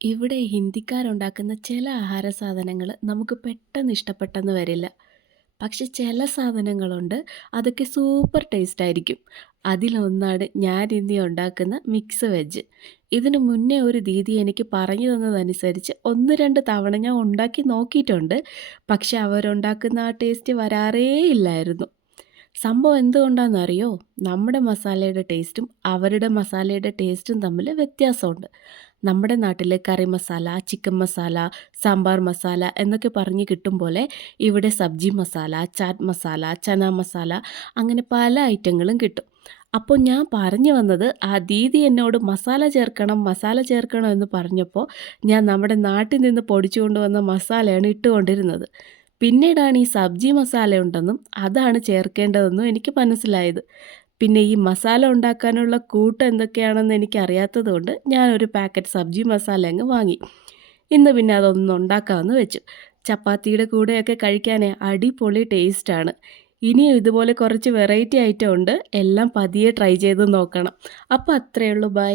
ഇവിടെ ഹിന്ദിക്കാരുണ്ടാക്കുന്ന ചില ആഹാര സാധനങ്ങൾ നമുക്ക് പെട്ടെന്ന് ഇഷ്ടപ്പെട്ടെന്ന് വരില്ല. പക്ഷെ ചില സാധനങ്ങളുണ്ട്, അതൊക്കെ സൂപ്പർ ടേസ്റ്റ് ആയിരിക്കും. അതിലൊന്നാണ് ഞാൻ ഇന്ന് ഉണ്ടാക്കുന്ന മിക്സ് വെജ്. ഇതിന് മുന്നേ ഒരു ദീദി എനിക്ക് പറഞ്ഞു തന്നതനുസരിച്ച് 1, 2 തവണ ഞാൻ ഉണ്ടാക്കി നോക്കിയിട്ടുണ്ട്. പക്ഷെ അവരുണ്ടാക്കുന്ന ആ ടേസ്റ്റ് വരാറേ ഇല്ലായിരുന്നു. സംഭവം എന്തുകൊണ്ടാണെന്നറിയോ? നമ്മുടെ മസാലയുടെ ടേസ്റ്റും അവരുടെ മസാലയുടെ ടേസ്റ്റും തമ്മിൽ വ്യത്യാസമുണ്ട്. നമ്മുടെ നാട്ടിൽ കറി മസാല, ചിക്കൻ മസാല, സാമ്പാർ മസാല എന്നൊക്കെ പറഞ്ഞ് കിട്ടും പോലെ ഇവിടെ സബ്ജി മസാല, ചാറ്റ് മസാല, ചന മസാല അങ്ങനെ പല ഐറ്റങ്ങളും കിട്ടും. അപ്പോൾ ഞാൻ പറഞ്ഞു വന്നത് ആ ദീദി എന്നോട് മസാല ചേർക്കണം എന്ന് പറഞ്ഞപ്പോൾ ഞാൻ നമ്മുടെ നാട്ടിൽ നിന്ന് പൊടിച്ചു കൊണ്ടുവന്ന മസാലയാണ് ഇട്ടുകൊണ്ടിരുന്നത്. പിന്നീടാണ് ഈ സബ്ജി മസാല ഉണ്ടെന്നും അതാണ് ചേർക്കേണ്ടതെന്നും എനിക്ക് മനസ്സിലായത്. പിന്നെ ഈ മസാല ഉണ്ടാക്കാനുള്ള കൂട്ട് എന്തൊക്കെയാണെന്ന് എനിക്കറിയാത്തത് കൊണ്ട് ഞാനൊരു പാക്കറ്റ് സബ്ജി മസാല അങ്ങ് വാങ്ങി. ഇന്ന് പിന്നെ അതൊന്ന് ഉണ്ടാക്കാമെന്ന് വെച്ചു. ചപ്പാത്തിയുടെ കൂടെയൊക്കെ കഴിക്കാനേ അടിപൊളി ടേസ്റ്റാണ്. ഇനിയും ഇതുപോലെ കുറച്ച് വെറൈറ്റി ഐറ്റം ഉണ്ട്. എല്ലാം പതിയെ ട്രൈ ചെയ്ത് നോക്കണം. അപ്പോൾ അത്രയേ ഉള്ളൂ. ബൈ.